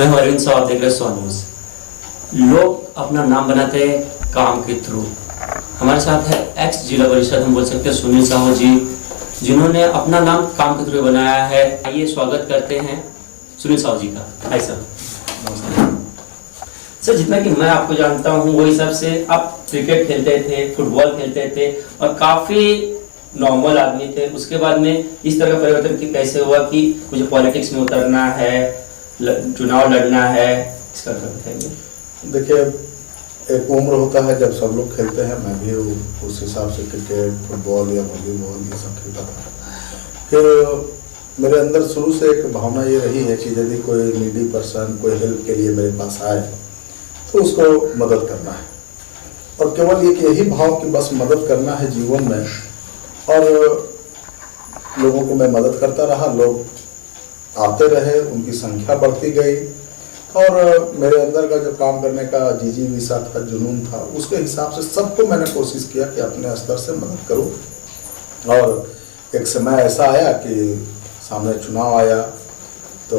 मैं हूं अरविंद साहब, देख रहे सोनी न्यूज़। लोग अपना नाम बनाते हैं काम के थ्रू। हमारे साथ है एक्स जिला परिषद, हम बोल सकते हैं सुनील साहू जी, जिन्होंने अपना नाम काम के थ्रू बनाया है। आइए स्वागत करते हैं सुनील साहू जी का। Hi sir. सर, जितना कि मैं आपको जानता हूँ वो हिसाब से आप क्रिकेट खेलते थे, फुटबॉल खेलते थे और काफ़ी नॉर्मल आदमी थे। उसके बाद में इस तरह का परिवर्तन कि कैसे हुआ कि मुझे पॉलिटिक्स में उतरना है, चुनाव लड़ना है, इसका बताइए। देखिए, एक उम्र होता है जब सब लोग खेलते हैं, मैं भी उस हिसाब से क्रिकेट, फुटबॉल या वॉलीबॉल ये सब खेलता था। फिर मेरे अंदर शुरू से एक भावना ये रही है कि यदि कोई नीडी पर्सन कोई हेल्प के लिए मेरे पास आए तो उसको मदद करना है, और केवल एक यही भाव कि बस मदद करना है जीवन में। और लोगों को मैं मदद करता रहा, लोग आते रहे, उनकी संख्या बढ़ती गई, और मेरे अंदर का जो काम करने का जिजीविषा था, जुनून था, उसके हिसाब से सबको मैंने कोशिश किया कि अपने स्तर से मदद करूं। और एक समय ऐसा आया कि सामने चुनाव आया तो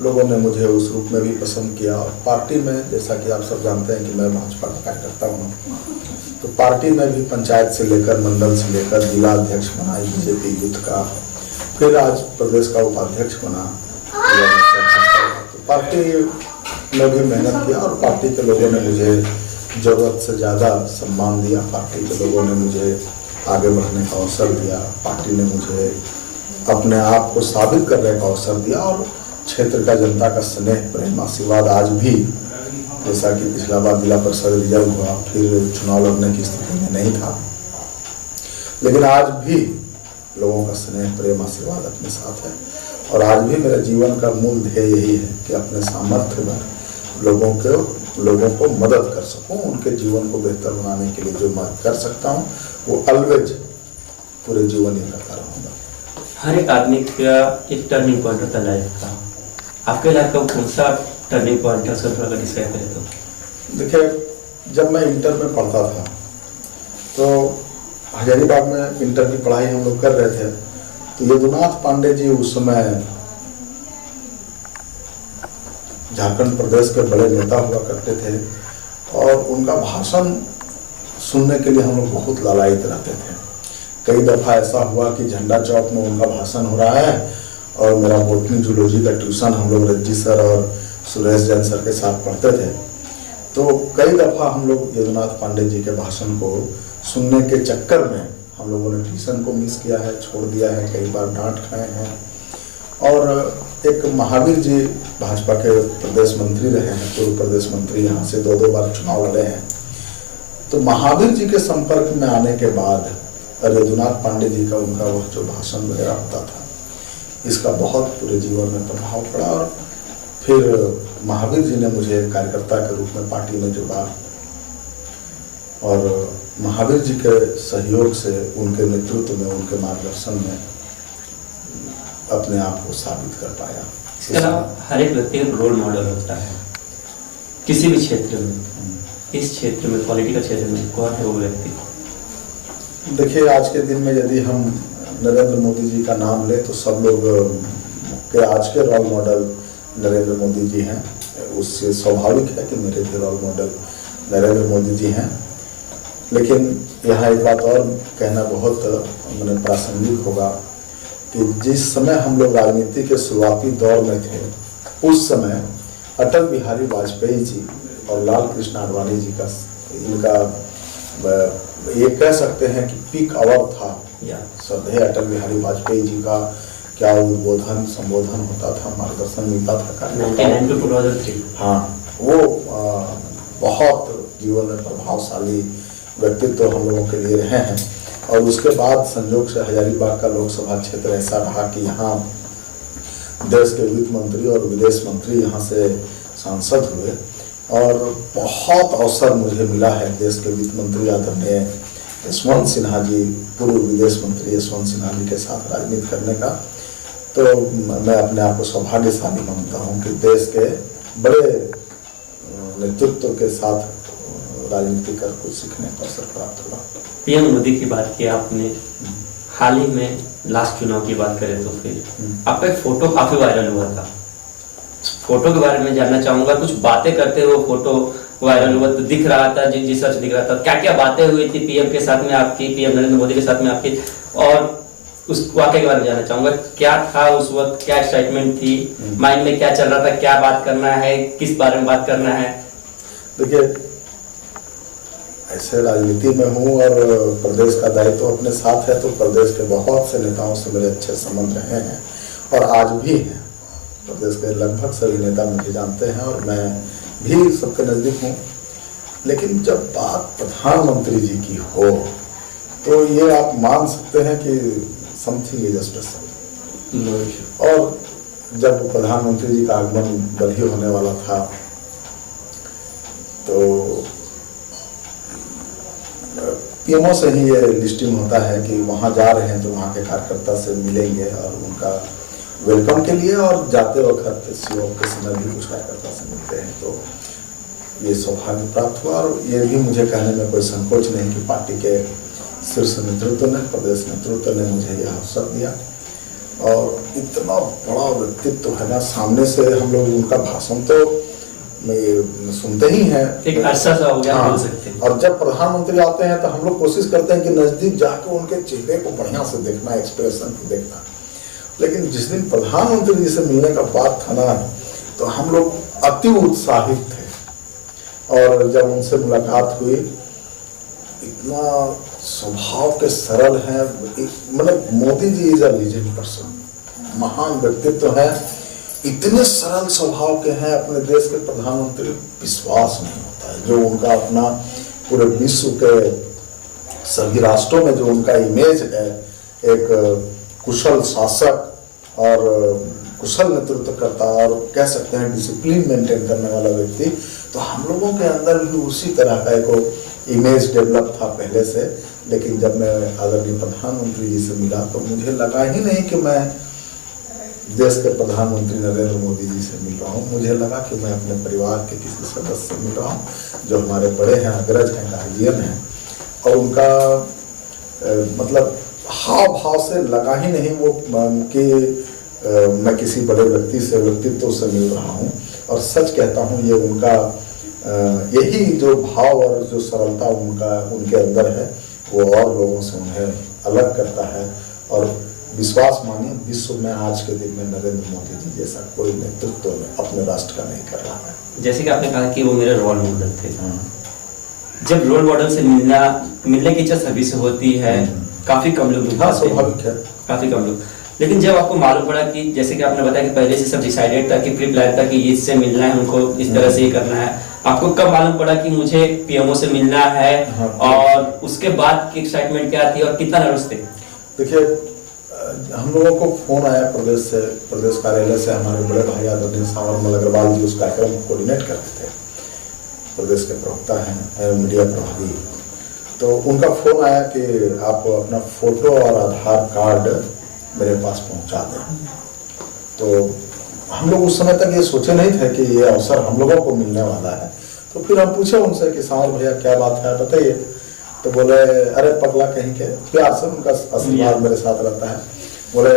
लोगों ने मुझे उस रूप में भी पसंद किया। और पार्टी में, जैसा कि आप सब जानते हैं कि मैं भाजपा का कार्यकर्ता हूँ, तो पार्टी में भी पंचायत से लेकर मंडल से लेकर जिला अध्यक्ष बना बीजेपी यूथ का, फिर आज प्रदेश का उपाध्यक्ष बना। तो पार्टी में भी मेहनत किया और पार्टी के लोगों ने मुझे ज़रूरत से ज़्यादा सम्मान दिया। पार्टी के लोगों ने मुझे आगे बढ़ने का अवसर दिया। पार्टी ने मुझे अपने आप को साबित करने का अवसर दिया, और क्षेत्र का जनता का स्नेह, प्रेम, आशीर्वाद आज भी, जैसा कि पिछला बार जिला परिषद रिजर्व हुआ, फिर चुनाव लड़ने की स्थिति में नहीं था, लेकिन आज भी लोगों का स्नेह, प्रेम, आशीर्वाद अपने साथ है। और आज भी मेरे जीवन का मूल ध्येय यही है कि अपने सामर्थ्य में लोगों को मदद कर सकूं, उनके जीवन को बेहतर बनाने के लिए जो मैं कर सकता हूं वो ऑलवेज पूरे जीवन ही करता रहूँगा। हर एक आदमी का एक टर्निंग पॉइंट होता है लाइफ का। आपके लाइफ का कौन सा टर्निंग पॉइंट है, उसका थोड़ा डिस्क्राइब करें तो। देखिए, जब मैं इंटर में पढ़ता था तो हजारीबाग में इंटर की पढ़ाई हम लोग कर रहे थे, तो यदुनाथ पांडे जी उस समय झारखंड प्रदेश के बड़े नेता हुआ करते थे, और उनका भाषण सुनने के लिए हम लोग बहुत लालायित रहते थे। कई दफ़ा ऐसा हुआ कि झंडा चौक में उनका भाषण हो रहा है और मेरा बोटनी जूलॉजी का ट्यूशन हम लोग रज्जी सर और सुरेश जैन सर के साथ पढ़ते थे। तो कई दफ़ा हम लोग यदुनाथ पांडे जी के भाषण को सुनने के चक्कर में हम लोगों ने ट्यूशन को मिस किया है, छोड़ दिया है, कई बार डांट खाए हैं। और एक महावीर जी भाजपा के प्रदेश मंत्री रहे हैं, पूर्व प्रदेश मंत्री, यहाँ से 2 बार चुनाव लड़े हैं। तो महावीर जी के संपर्क में आने के बाद और यदुनाथ पांडे जी का उनका वह जो भाषण वगैरह होता था, इसका बहुत पूरे जीवन में प्रभाव पड़ा। और फिर महावीर जी ने मुझे कार्यकर्ता के रूप में पार्टी में जोड़ा, और महावीर जी के सहयोग से, उनके नेतृत्व में, उनके मार्गदर्शन में अपने आप को साबित कर पाया। इसके अलावा हर एक व्यक्ति रोल मॉडल होता है किसी भी क्षेत्र में। इस क्षेत्र में, पॉलिटिकल क्षेत्र में, कौन है वो व्यक्ति? देखिए, आज के दिन में यदि हम नरेंद्र मोदी जी का नाम लें तो सब लोग के आज के रोल मॉडल नरेंद्र मोदी जी हैं। उससे स्वाभाविक है कि मेरे भी रोल मॉडल नरेंद्र मोदी जी हैं। लेकिन यहाँ एक बात और कहना बहुत प्रासंगिक होगा कि जिस समय हम लोग राजनीति के शुरुआती दौर में थे, उस समय अटल बिहारी वाजपेयी जी और लाल कृष्ण आडवाणी जी का, इनका ये कह सकते हैं कि पीक आवर था। श्रद्धेय अटल बिहारी वाजपेयी जी का क्या उद्बोधन, संबोधन होता था, मार्गदर्शन मिलता था। हाँ, वो बहुत जीवन में प्रभावशाली व्यक्तित्व हम लोगों के लिए रहे हैं। और उसके बाद संयोग से हजारीबाग का लोकसभा क्षेत्र ऐसा रहा कि यहाँ देश के वित्त मंत्री और विदेश मंत्री यहाँ से सांसद हुए, और बहुत अवसर मुझे मिला है देश के वित्त मंत्री आदरणीय यशवंत सिन्हा जी, पूर्व विदेश मंत्री यशवंत सिन्हा जी के साथ राजनीति करने का। तो मैं अपने आप को सौभाग्यशाली मानता हूँ कि देश के बड़े नेतृत्व के साथ राजनीति कर कुछ सीखने का अवसर प्राप्त हुआ। पीएम मोदी की बात की आपने, हाल ही में लास्ट चुनाव की बात करें तो फिर आपका एक फोटो काफी वायरल हुआ था। फोटो के बारे में जानना चाहूंगा। कुछ बातें करते हुए फोटो वायरल हुआ तो दिख रहा था, जिस सर्च दिख रहा था, क्या क्या बातें हुई थी पीएम के साथ में आपकी, पीएम नरेंद्र मोदी के साथ में आपकी, और उस वाकई के बारे में जानना चाहूंगा। क्या था उस वक्त, क्या एक्साइटमेंट थी, माइंड में क्या चल रहा था, क्या बात करना है, किस बारे में बात करना है? देखिए, ऐसे राजनीति में हूँ और प्रदेश का दायित्व अपने साथ है, तो प्रदेश के बहुत से नेताओं से मेरे अच्छे संबंध रहे हैं और आज भी हैं। प्रदेश के लगभग सभी नेता मुझे जानते हैं और मैं भी सबके नज़दीक हूँ। लेकिन जब बात प्रधानमंत्री जी की हो तो ये आप मान सकते हैं कि समथिंग इज स्पेशल। और जब प्रधानमंत्री जी का आगमन बल्कि होने वाला था तो पीएमओ से ही ये लिस्टिंग होता है कि वहाँ जा रहे हैं तो वहाँ के कार्यकर्ता से मिलेंगे और उनका वेलकम के लिए, और जाते वक्त सीओ के समय भी कुछ कार्यकर्ता से मिलते हैं। तो ये सौभाग्य प्राप्त हुआ और ये भी मुझे कहने में कोई संकोच नहीं कि पार्टी के शीर्ष नेतृत्व ने, प्रदेश नेतृत्व ने मुझे यह अवसर दिया। और इतना बड़ा व्यक्तित्व है ना, सामने से हम लोग उनका भाषण तो सुनते ही हैं, एक अरसा सा हो गया, हाँ, बोल सकते हैं। और जब प्रधानमंत्री आते हैं तो हम लोग कोशिश करते हैं कि नजदीक जाकर उनके चेहरे को बढ़िया से देखना, एक्सप्रेशन को देखना। लेकिन जिस दिन प्रधानमंत्री जी से मिलने का बात था ना, तो हम लोग अति उत्साहित थे। और जब उनसे मुलाकात हुई, इतना स्वभाव के सरल है, मतलब Modi ji is a legend person, महान व्यक्तित्व है, इतने सरल स्वभाव के हैं। अपने देश के प्रधानमंत्री, विश्वास नहीं होता है जो उनका अपना पूरे विश्व के सभी राष्ट्रों में जो उनका इमेज है, एक कुशल शासक और कुशल नेतृत्व करता और कह सकते हैं डिसिप्लिन मेंटेन करने वाला व्यक्ति। तो हम लोगों के अंदर भी उसी तरह का एक इमेज डेवलप था पहले से। लेकिन जब मैं आदरणीय प्रधानमंत्री जी से मिला तो मुझे लगा ही नहीं कि मैं देश के प्रधानमंत्री नरेंद्र मोदी जी से मिल रहा हूँ। मुझे लगा कि मैं अपने परिवार के किसी सदस्य से मिल रहा हूँ जो हमारे बड़े हैं, अग्रज हैं, गार्जियन हैं। और उनका मतलब हाव भाव से लगा ही नहीं वो कि मैं किसी बड़े व्यक्तित्व से मिल रहा हूँ। और सच कहता हूँ, ये उनका यही जो भाव और जो सरलता उनके अंदर है, वो और लोगों से उन्हें अलग करता है। और विश्वास मानिए, विश्व में आज के दिन में नरेंद्र मोदी जी जैसा कोई नेतृत्व अपने राष्ट्र का नहीं कर रहा है। जैसे कि आपने कहा कि वो मेरे रोल मॉडल थे। जब रोल मॉडल से मिलने की इच्छा सभी से होती है, काफी कम लोग, हाँ, स्वाभाविक है, काफी कम लोग। लेकिन जब आपको मालूम पड़ा कि जैसे कि आपने बताया कि पहले से सब डिसाइडेड था, कि प्री प्लान था कि इससे मिलना है, उनको इस तरह से ये करना है, आपको कब मालूम पड़ा कि मुझे पीएमओ से मिलना है? हाँ, और उसके बाद की एक्साइटमेंट क्या थी और कितना नर्वस थे? देखिए, हम लोगों को फोन आया प्रदेश कार्यालय से। हमारे बड़े भाई आदरणीय सावरमल अग्रवाल जी उस कार्यक्रम को कोऑर्डिनेट करते थे, प्रदेश के प्रवक्ता हैं, मीडिया प्रभारी। तो उनका फोन आया कि आप अपना फोटो और आधार कार्ड मेरे पास पहुंचा दें। तो हम लोग उस समय तक ये सोचे नहीं थे कि ये अवसर हम लोगों को मिलने वाला है। तो फिर हम पूछे उनसे कि सावर भैया क्या बात है, बताइए। तो बोले, अरे पगला कहीं के, प्यार से उनका आशीर्वाद मेरे साथ रहता है। बोले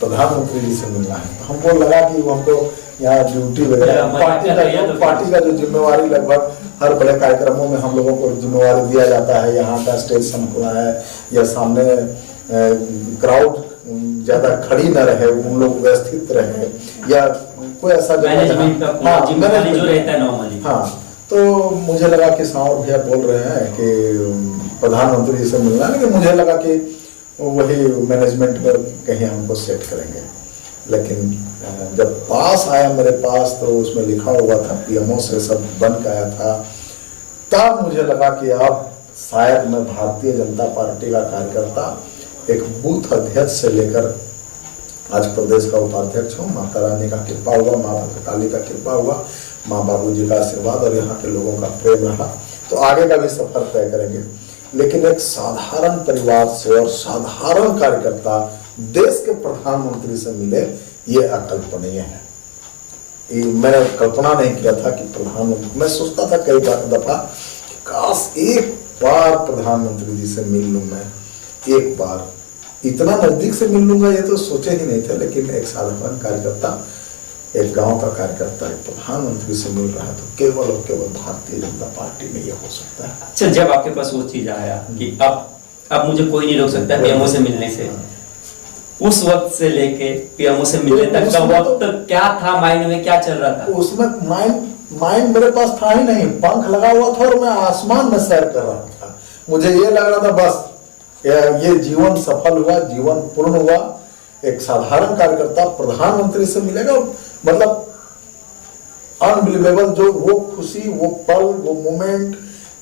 प्रधानमंत्री जी से मिलना है। तो हमको लगा कि वो हमको यहाँ ड्यूटी वगैरह, पार्टी का जो जिम्मेवारी लगभग हर बड़े कार्यक्रमों में हम लोगों को जिम्मेवारी दिया जाता है, यहाँ का स्टेज संभालना है या सामने क्राउड ज्यादा खड़ी न रहे, उन लोग व्यवस्थित रहे, या कोई ऐसा मैनेजमेंट का जो रहता है नॉर्मली। हाँ, तो मुझे लगा कि सावर भैया बोल रहे हैं कि प्रधानमंत्री जी से मिलना है, लेकिन मुझे लगा कि वही मैनेजमेंट पर कहीं हमको सेट करेंगे। लेकिन जब पास आया मेरे पास तो उसमें लिखा हुआ था पीएमओ से सब बन के आया था। तब मुझे लगा कि अब शायद मैं भारतीय जनता पार्टी का कार्यकर्ता एक बूथ अध्यक्ष से लेकर आज प्रदेश का उपाध्यक्ष हूँ। माता रानी का कृपा हुआ, माँ काली का कृपा हुआ, माँ बाबू जी का आशीर्वाद और यहाँ के लोगों का प्रेम रहा, तो आगे का भी सफर तय करेंगे। लेकिन एक साधारण परिवार से और साधारण कार्यकर्ता देश के प्रधानमंत्री से मिले, ये अकल्पनीय है। मैंने कल्पना नहीं किया था कि प्रधानमंत्री, मैं सोचता था कई दफा काश एक बार प्रधानमंत्री जी से मिल लूं, मैं एक बार इतना नजदीक से मिल लूंगा, ये तो सोचे ही नहीं थे। लेकिन एक साधारण कार्यकर्ता एक गांव का कार्यकर्ता एक प्रधानमंत्री से मिल रहा है तो केवल और केवल भारतीय जनता पार्टी में ये हो सकता है। अच्छा, जब आपके पास वो चीज आया कि अब मुझे कोई नहीं रोक सकता पीएमओ से मिलने से, उस वक्त से लेके पीएमओ से मिलने तक का वक्त क्या था, माइंड में क्या चल रहा था? उसमें माइंड मेरे पास था ही नहीं, पंख लगा हुआ था और मैं आसमान में सैर कर रहा था। मुझे ये लग रहा था बस ये जीवन सफल हुआ, जीवन पूर्ण हुआ। एक साधारण कार्यकर्ता प्रधानमंत्री से मिलेगा, मतलब अनबिलीवेबल, जो वो खुशी, वो पल, वो मोमेंट।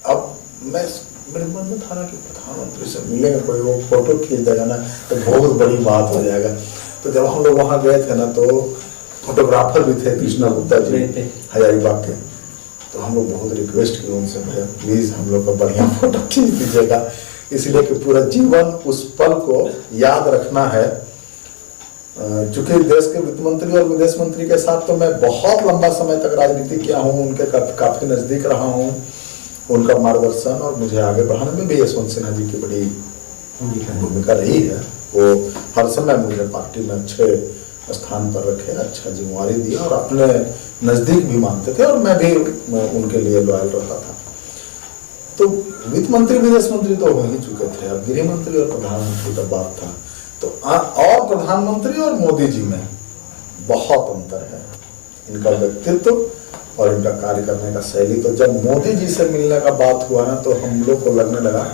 अब मेरे मन में था ना कि प्रधानमंत्री से मिलेगा कोई, वो फोटो खींच देगा ना तो बहुत बड़ी बात हो जाएगा। तो जब हम लोग वहां गए थे ना तो फोटोग्राफर भी थे कृष्णा गुप्ता जी हजारीबाग के, तो हम लोग बहुत रिक्वेस्ट किए उनसे, भैया प्लीज हम लोग का बढ़िया फोटो खींच दीजिएगा, इसलिए कि पूरा जीवन उस पल को याद रखना है। चूंकि देश के वित्त मंत्री और विदेश मंत्री के साथ तो मैं बहुत लंबा समय तक राजनीति किया हूँ, उनके काफी नजदीक रहा हूँ, उनका मार्गदर्शन और मुझे आगे बढ़ाने में भी यशवंत सिन्हा जी की बड़ी भूमिका रही है। वो हर समय मुझे पार्टी में अच्छे स्थान पर रखे, अच्छा जिम्मेवारी दिया और अपने नजदीक भी मानते थे और मैं भी उनके लिए लॉयल रहता था। तो वित्त मंत्री विदेश मंत्री तो हो ही चुके थे, अब गृह मंत्री और प्रधानमंत्री का बात था। तो और प्रधानमंत्री और मोदी जी में बहुत अंतर है, इनका व्यक्तित्व और इनका कार्य करने का शैली। तो जब मोदी जी से मिलने का बात हुआ ना तो हम लोग को लगने लगा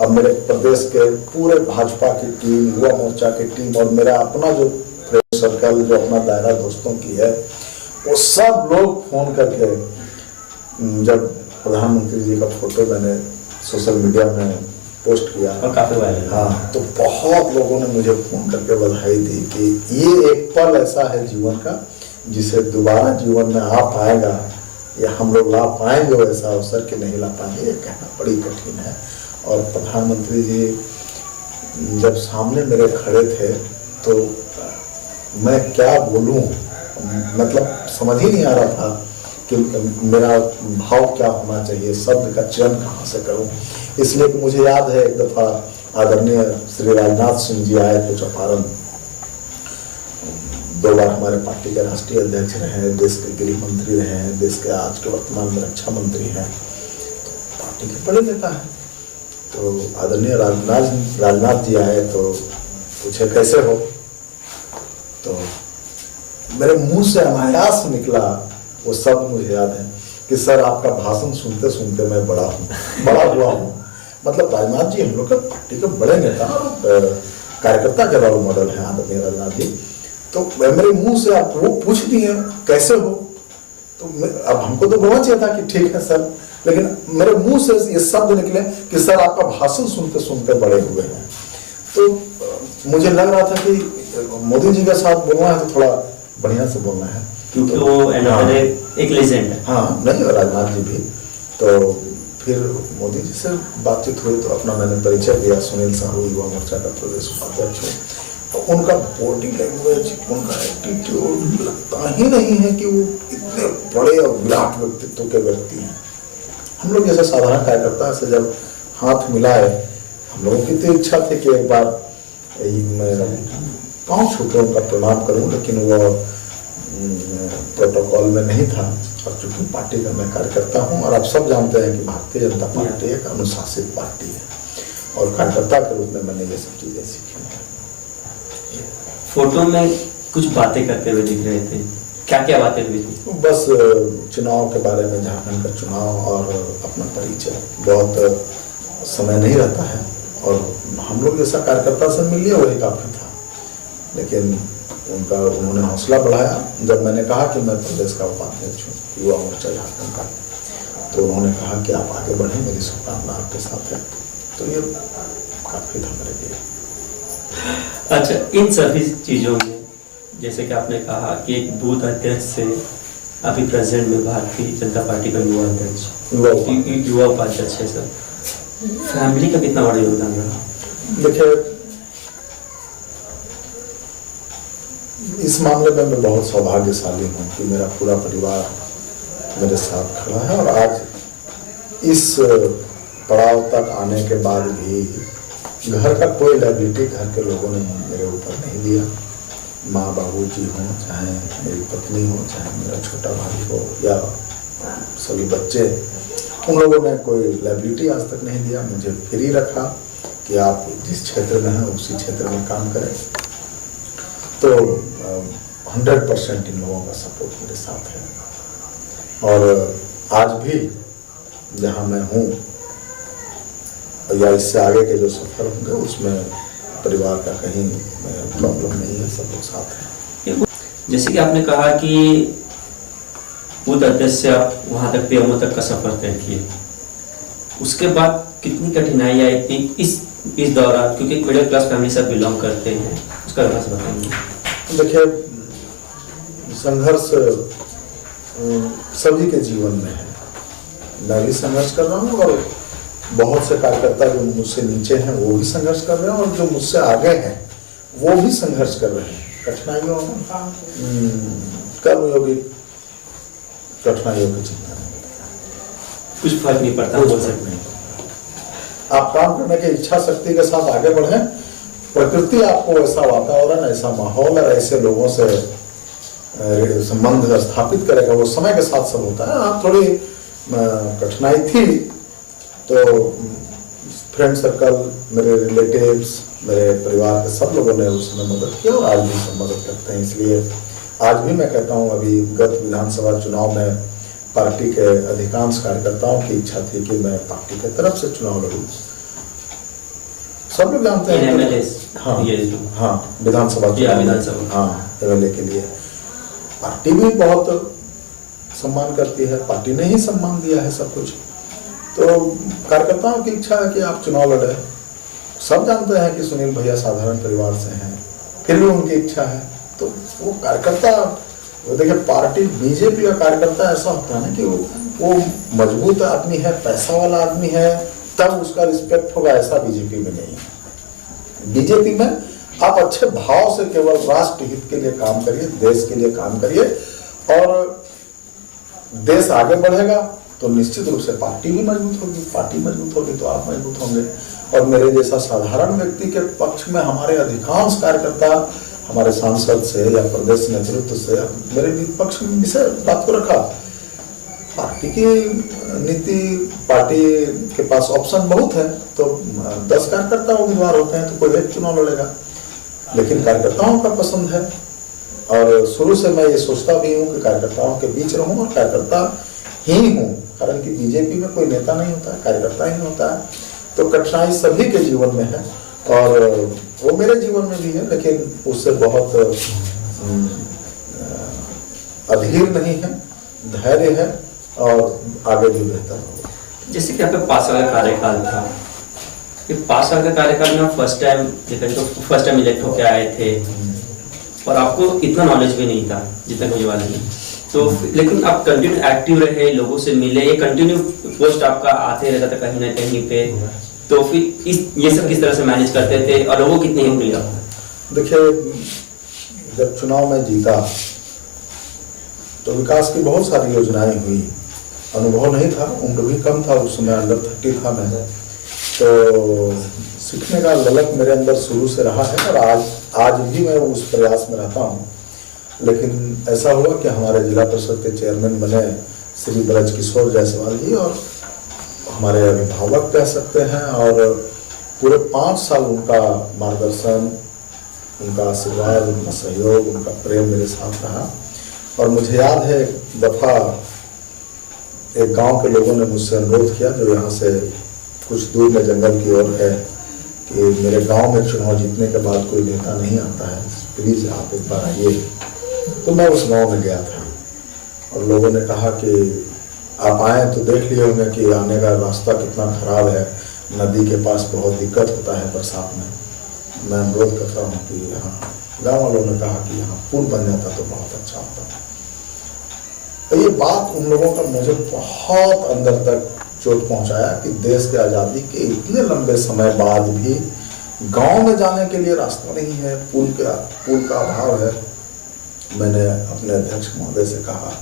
अब मेरे प्रदेश के पूरे भाजपा की टीम, युवा मोर्चा की टीम और मेरा अपना जो फ्रेंड सर्कल, जो अपना दायरा दोस्तों की है, वो सब लोग फोन करके, जब प्रधानमंत्री जी का फोटो मैंने सोशल मीडिया में पोस्ट किया और काफी वायरल, हाँ, तो बहुत लोगों ने मुझे फोन करके बधाई दी कि ये एक पल ऐसा है जीवन का जिसे दोबारा जीवन में आ पाएगा या हम लोग ला पाएंगे, वैसा अवसर कि नहीं ला पाएंगे, ये कहना बड़ी कठिन है। और प्रधानमंत्री जी जब सामने मेरे खड़े थे तो मैं क्या बोलूं, मतलब समझ ही नहीं आ रहा था कि मेरा भाव क्या होना चाहिए, शब्द का चयन कहाँ से करूं। इसलिए कि मुझे याद है एक दफा आदरणीय श्री राजनाथ सिंह जी आए थे चंपारण, 2 बार हमारे पार्टी के राष्ट्रीय अध्यक्ष रहे हैं, देश के गृह मंत्री रहे हैं, देश के आज के वर्तमान में रक्षा मंत्री हैं, पार्टी के बड़े नेता हैं। तो आदरणीय राजनाथ जी आए तो पूछे कैसे हो, तो मेरे मुंह से अनायास निकला वो शब्द मुझे याद है कि सर आपका भाषण सुनते सुनते मैं बड़ा हुआ हूँ। मतलब राजनाथ जी हम लोग का पार्टी के बड़े नेता और कार्यकर्ता के रोल मॉडल हैं आदरणीय राजनाथ जी। तो मेरे मुंह से आप वो पूछ दिए कैसे हो, तो अब हमको तो बोलना चाहिए था कि ठीक है सर, लेकिन मेरे मुंह से ये शब्द निकले कि सर आपका भाषण सुनते सुनते बड़े हुए हैं। तो मुझे लग रहा था कि मोदी जी के साथ बोलना है तो थोड़ा बढ़िया से बोलना है, क्योंकि वो एक लेजेंड है। हाँ, नहीं राजनाथ जी भी। तो फिर मोदी जी से बातचीत हुई तो अपना मैंने परिचय दिया, सुनील साहू युवा मोर्चा का प्रदेश उपाध्यक्ष हूँ। तो उनका बॉडी लैंग्वेज, उनका एटीट्यूड लगता ही नहीं है कि वो इतने बड़े और विराट व्यक्तित्व के व्यक्ति हैं। हम लोग जैसे साधारण कार्यकर्ता से जब हाथ मिलाए, हम लोगों की तो इच्छा थी कि एक बार मैं पाँव छू के उनका प्रणाम करूं, लेकिन वो प्रोटोकॉल में नहीं था। और चूंकि पार्टी का मैं कार्यकर्ता हूं और आप सब जानते हैं कि भारतीय जनता पार्टी एक अनुशासित पार्टी है और कार्यकर्ता के रूप में मैंने ये सब चीजें सीखी हैं। फोटो में कुछ बातें करते हुए दिख रहे थे, क्या क्या बातें हुई थी? बस चुनाव के बारे में, झारखंड का चुनाव और अपना परिचय। बहुत समय नहीं रहता है और हम लोग जैसा कार्यकर्ता से मिलिए वही काफी था, लेकिन उन्होंने हौसला बढ़ाया। जब मैंने कहा कि मैं प्रदेश का उपाध्यक्ष हूँ युवा मोर्चा झारखंड का, तो उन्होंने कहा कि आप आगे बढ़ें, मेरी शुभकामना आपके साथ है। तो ये काफी था मेरे लिए। अच्छा, इन सभी चीजों में जैसे कि आपने कहा कि एक बूथ अध्यक्ष से अभी प्रेसिडेंट में भारतीय जनता पार्टी का युवा अध्यक्ष, युवा उपाध्यक्ष है सर, फैमिली का कितना बड़ा योगदान रहा? देखिए, इस मामले में मैं बहुत सौभाग्यशाली हूँ कि मेरा पूरा परिवार मेरे साथ खड़ा है और आज इस पड़ाव तक आने के बाद भी घर का कोई लायबिलिटी घर के लोगों ने मेरे ऊपर नहीं दिया। माँ बाबूजी हों, चाहे मेरी पत्नी हो, चाहे मेरा छोटा भाई हो या सभी बच्चे, उन लोगों ने कोई लायबिलिटी आज तक नहीं दिया। मुझे फ्री रखा कि आप जिस क्षेत्र में हैं उसी क्षेत्र में काम करें। तो 100% इन लोगों का सपोर्ट मेरे साथ है। और आज भी जहाँ मैं हूँ या इससे आगे के जो सफ़र होंगे उसमें परिवार का कहीं प्रॉब्लम नहीं है, सब लोग साथ हैं। जैसे कि आपने कहा कि बूथ अध्यक्ष से आप वहाँ तक पीएमओ तक का सफर तय किए, उसके बाद कितनी कठिनाई आई थी इस दौरान, क्योंकि मिडिल क्लास फैमिली से बिलोंग करते हैं, उसका बस बताएंगे। देखिए, संघर्ष सभी के जीवन में है। मैं भी संघर्ष कर रहा हूँ और बहुत से कार्यकर्ता जो मुझसे नीचे हैं वो भी संघर्ष कर रहे हैं, और जो मुझसे आगे हैं वो भी संघर्ष कर रहे हैं। कठिनाइयों कर्मयोगी कठिनाइयों की चिंता नहीं, कुछ फर्क नहीं पड़ता, बोल सकते हैं। आप काम करने की इच्छा शक्ति के साथ आगे बढ़ें, प्रकृति आपको ऐसा वातावरण, ऐसा माहौल और ऐसे लोगों से संबंध स्थापित करेगा। वो समय के साथ सब होता है। हाँ, थोड़ी कठिनाई थी, तो फ्रेंड सर्कल, मेरे रिलेटिव्स, मेरे परिवार के सब लोगों ने उस समय मदद की और आज भी सब मदद करते हैं। इसलिए आज भी मैं कहता हूँ, अभी गत विधानसभा चुनाव में पार्टी के अधिकांश कार्यकर्ताओं की इच्छा थी कि मैं पार्टी की तरफ से चुनाव लड़ूं। सब लोग जानते हैं। हाँ, विधानसभा, हाँ, एमएलए के लिए पार्टी भी बहुत सम्मान करती है, पार्टी ने ही सम्मान दिया है सब कुछ। तो कार्यकर्ताओं की इच्छा है कि आप चुनाव लड़े। सब जानते हैं कि सुनील भैया साधारण परिवार से हैं, फिर भी उनकी इच्छा है। तो वो कार्यकर्ता, वो देखिए, पार्टी बीजेपी का कार्यकर्ता ऐसा होता है ना कि वो मजबूत आदमी है, पैसा वाला आदमी है, तब उसका रिस्पेक्ट होगा। ऐसा बीजेपी में नहीं है। बीजेपी में आप अच्छे भाव से केवल राष्ट्र हित के लिए काम करिए, देश के लिए काम करिए, और देश आगे बढ़ेगा तो निश्चित रूप से पार्टी भी मजबूत होगी। पार्टी मजबूत होगी तो आप मजबूत होंगे। और मेरे जैसा साधारण व्यक्ति के पक्ष में हमारे अधिकांश कार्यकर्ता हमारे सांसद से या प्रदेश नेतृत्व से मेरे पक्ष में विषय बात को रखा। पार्टी की नीति, पार्टी के पास ऑप्शन बहुत है, तो 10 कार्यकर्ता उम्मीदवार होते हैं तो कोई एक चुनाव लड़ेगा, लेकिन कार्यकर्ताओं का पसंद है। और शुरू से मैं ये सोचता भी हूँ कि कार्यकर्ताओं के बीच रहूं और कार्यकर्ता ही हूँ, कारण कि बीजेपी में कोई नेता नहीं होता है, कार्यकर्ता ही होता है। तो कठिनाई सभी के जीवन में है और वो मेरे जीवन में भी है, लेकिन उससे बहुत अधीर नहीं है, धैर्य है और आगे भी बेहतर होगा। जैसे कि आपका 5 साल का कार्यकाल था, ये 5 साल का कार्यकाल में फर्स्ट टाइम इलेक्ट होके आए थे और आपको इतना नॉलेज भी नहीं था जितना मुझे वाले नहीं, तो लेकिन आप कंटिन्यू एक्टिव रहे, लोगों से मिले, ये कंटिन्यू पोस्ट आपका आते रहता था कहीं ना कहीं पे, तो फिर ये सब किस तरह से मैनेज करते थे और लोगों कितनी हेल्प मिली आपको? देखिए, जब चुनाव में जीता तो विकास की बहुत सारी योजनाएं हुई। अनुभव नहीं था, उम्र भी कम था, उस समय अंडर 30 था मैं, तो सीखने का ललक मेरे अंदर शुरू से रहा है और आज भी मैं उस प्रयास में रहता हूँ। लेकिन ऐसा हुआ कि हमारे जिला परिषद के चेयरमैन बने श्री ब्रज किशोर जायसवाल जी, और हमारे अभिभावक कह सकते हैं, और पूरे 5 साल उनका मार्गदर्शन, उनका आशीर्वाद, उनका सहयोग, उनका प्रेम मेरे साथ रहा। और मुझे याद है एक दफ़ा एक गांव के लोगों ने मुझसे अनुरोध किया, जो यहाँ से कुछ दूर में जंगल की ओर है, कि मेरे गांव में चुनाव जीतने के बाद कोई नेता नहीं आता है, प्लीज़ आप एक बार आइए। तो मैं उस गांव में गया था और लोगों ने कहा कि आप आए तो देख लिए होंगे कि आने का रास्ता कितना खराब है, नदी के पास बहुत दिक्कत होता है बरसात में। मैं अनुरोध करता हूँ कि यहाँ, गाँव वालों ने कहा कि यहाँ पुल बन जाता तो बहुत अच्छा होता। तो ये बात उन लोगों का मुझे बहुत अंदर तक चोट पहुँचाया कि देश के आज़ादी के इतने लंबे समय बाद भी गांव में जाने के लिए रास्ता नहीं है, पुल का अभाव है। मैंने अपने अध्यक्ष महोदय से कहा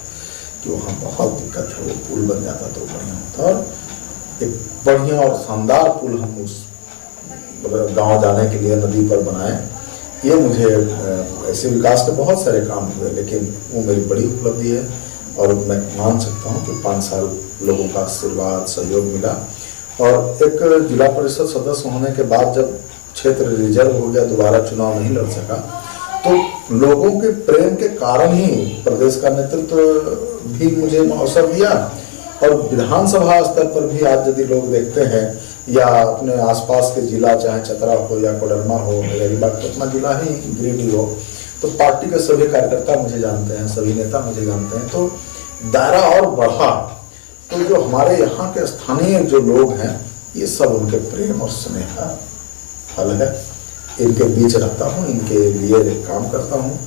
कि वहाँ बहुत दिक्कत है, वो पुल बन जाता तो बढ़िया होता। और एक बढ़िया और शानदार पुल हम उस गांव जाने के लिए नदी पर बनाए। ये मुझे ऐसे विकास के बहुत सारे काम हुए, लेकिन वो मेरी बड़ी उपलब्धि है और मैं मान सकता हूँ कि 5 साल लोगों का आशीर्वाद सहयोग मिला। और एक जिला परिषद सदस्य होने के बाद जब क्षेत्र रिजर्व हो गया, दोबारा चुनाव नहीं लड़ सका, तो लोगों के प्रेम के कारण ही प्रदेश का नेतृत्व भी मुझे अवसर दिया। और विधानसभा स्तर पर भी आज यदि लोग देखते हैं या अपने आसपास के जिला, चाहे चतरा हो या कोडरमा हो, हजारीबाग तो अपना जिला ही गिरिडीह हो, तो पार्टी के सभी कार्यकर्ता मुझे जानते हैं, सभी नेता मुझे जानते हैं। तो दायरा और बढ़ा। तो जो हमारे यहाँ के स्थानीय जो लोग हैं, ये सब उनके प्रेम और स्नेह का फल है। इनके बीच रहता हूँ, इनके लिए काम करता हूँ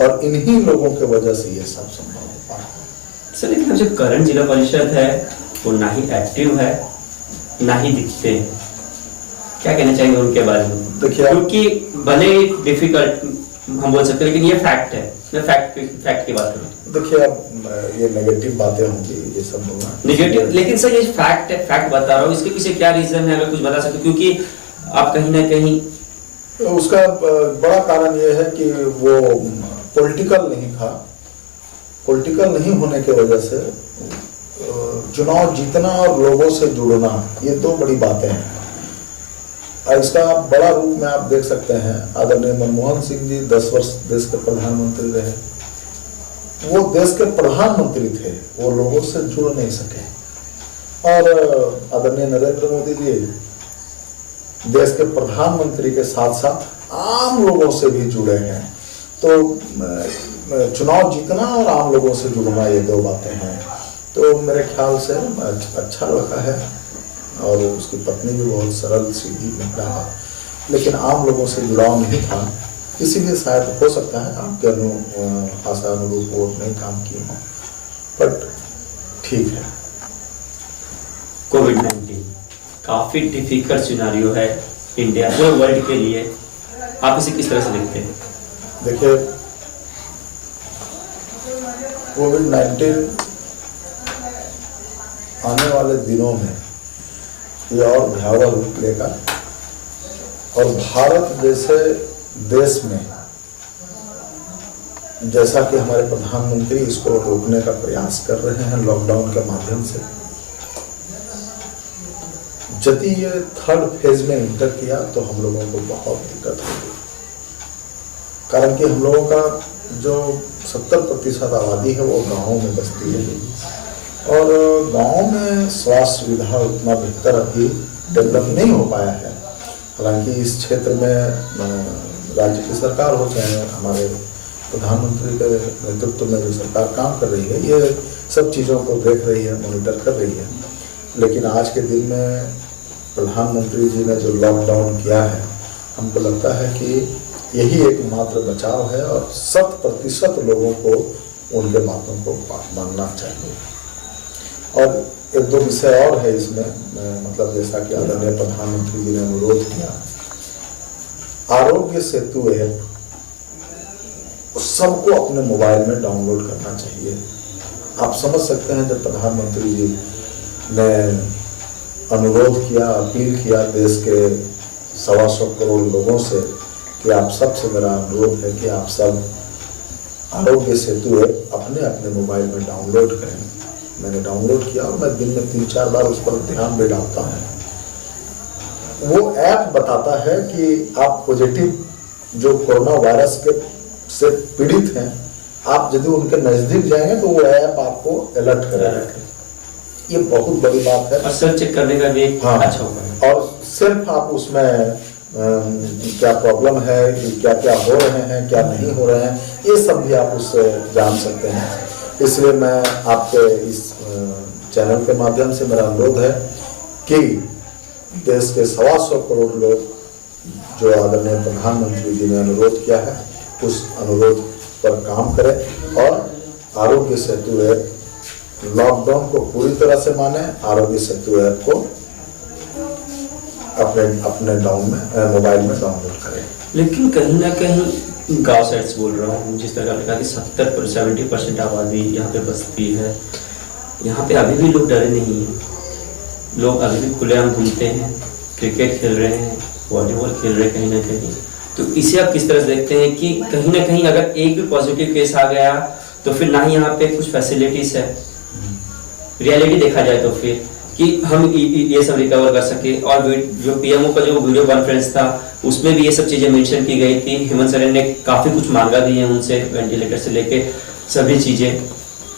और इन्हीं लोगों के वजह से ये सब संभव हो पाता है। सर, लेकिन जो करंट जिला परिषद है वो ना ही एक्टिव है ना ही दिखते हैं, क्या कहना चाहेंगे उनके बारे में? देखिए, क्योंकि भले ही डिफिकल्ट हम बोल सकते हैं, लेकिन ये फैक्ट है। मैं फैक्ट की बात करूँ, देखिए अब ये नेगेटिव बातें होंगी, ये सब बोलना नेगेटिव, लेकिन सर ये फैक्ट है, फैक्ट बता रहा हूँ। इसके पीछे क्या रीजन है, अगर कुछ बता सकते? क्योंकि आप कहीं ना कहीं उसका बड़ा कारण ये है कि वो पॉलिटिकल नहीं था। पॉलिटिकल नहीं होने की वजह से चुनाव जीतना और लोगों से जुड़ना, ये दो बड़ी बातें हैं। इसका बड़ा रूप में आप देख सकते हैं, आदरणीय मनमोहन सिंह जी 10 वर्ष देश के प्रधानमंत्री रहे। वो देश के प्रधानमंत्री थे, वो लोगों से जुड़ नहीं सके। और आदरणीय नरेंद्र मोदी जी देश के प्रधानमंत्री के साथ साथ आम लोगों से भी जुड़े हैं। तो चुनाव जीतना और आम लोगों से जुड़ना, ये दो बातें हैं। तो मेरे ख्याल से अच्छा लड़का है और उसकी पत्नी भी बहुत सरल सीधी महिला है, लेकिन आम लोगों से जुड़ाव नहीं था, इसीलिए शायद हो सकता है आपके आशानुरूप वो नहीं काम किए हों, बट ठीक है। कोविड-19 काफी डिफिकल्ट सिनेरियो है इंडिया और वर्ल्ड के लिए, आप इसे किस तरह से देखते हैं? देखिए, कोविड-19 आने वाले दिनों में ये और भयावह रूप लेगा और भारत जैसे देश में, जैसा कि हमारे प्रधानमंत्री इसको रोकने का प्रयास कर रहे हैं लॉकडाउन के माध्यम से, यदि ये 3rd फेज में इंटर किया तो हम लोगों को बहुत दिक्कत होगी। कारण कि हम लोगों का जो 70% आबादी है वो गाँव में बसती है और गाँव में स्वास्थ्य सुविधा उतना बेहतर अभी डेवलप नहीं हो पाया है। हालांकि इस क्षेत्र में राज्य की सरकार हो, चाहे हमारे प्रधानमंत्री के नेतृत्व में जो सरकार काम कर रही है, ये सब चीज़ों को देख रही है, मॉनिटर कर रही है। लेकिन आज के दिन में प्रधानमंत्री जी ने जो लॉकडाउन किया है, हमको लगता है कि यही एकमात्र बचाव है और 100% लोगों को उनके बातों को मानना चाहिए। और एक दो विषय और है इसमें, मतलब जैसा कि आदरणीय प्रधानमंत्री जी ने अनुरोध किया, आरोग्य सेतु ऐप सबको अपने मोबाइल में डाउनलोड करना चाहिए। आप समझ सकते हैं जब प्रधानमंत्री जी ने अनुरोध किया, अपील किया देश के 125 करोड़ लोगों से कि आप सबसे मेरा अनुरोध है कि आप सब आरोग्य सेतु ऐप अपने अपने मोबाइल में डाउनलोड करें। मैंने डाउनलोड किया और मैं दिन में 3-4 बार उस पर ध्यान भी डालता हूँ। वो ऐप बताता है कि आप पॉजिटिव जो कोरोना वायरस के से पीड़ित हैं, आप यदि उनके नजदीक जाएंगे तो वो ऐप आपको अलर्ट करेगा। ये बहुत बड़ी बात है। सेल्फ चेक करने का भी एक अच्छा होगा। और सिर्फ आप उसमें क्या प्रॉब्लम है, क्या क्या हो रहे हैं, क्या नहीं हो रहे हैं, ये सब भी आप उससे जान सकते हैं। इसलिए मैं आपके इस चैनल के माध्यम से मेरा अनुरोध है कि देश के 125 करोड़ लोग जो आदरणीय प्रधानमंत्री जी ने अनुरोध किया है, उस अनुरोध पर काम करें और आरोग्य सेतु ऐप लॉकडाउन को पूरी तरह से माने, आरोग्य सेतु ऐप को अपने मोबाइल में डाउनलोड करें। लेकिन कहीं ना कहीं गांव साइड से बोल रहा हूँ, जिस तरह का कि 70% आबादी यहाँ पे बसती है, यहाँ पे अभी भी लोग डरे नहीं हैं। लोग अभी भी खुलेआम घूमते हैं, क्रिकेट खेल रहे हैं, वॉलीबॉल खेल रहे हैं कहीं ना कहीं, तो इसे आप किस तरह से देखते हैं कि कहीं ना कहीं अगर एक भी पॉजिटिव केस आ गया तो फिर ना ही यहाँ पे कुछ फैसिलिटीज है, रियलिटी देखा जाए तो फिर कि हम ये सब रिकवर कर सके। और जो पीएमओ का जो वीडियो कॉन्फ्रेंस था उसमें भी ये सब चीजें मेंशन की गई थी। हेमंत सोरेन ने काफी कुछ मांगा भी है उनसे, वेंटिलेटर से लेके सभी चीजें।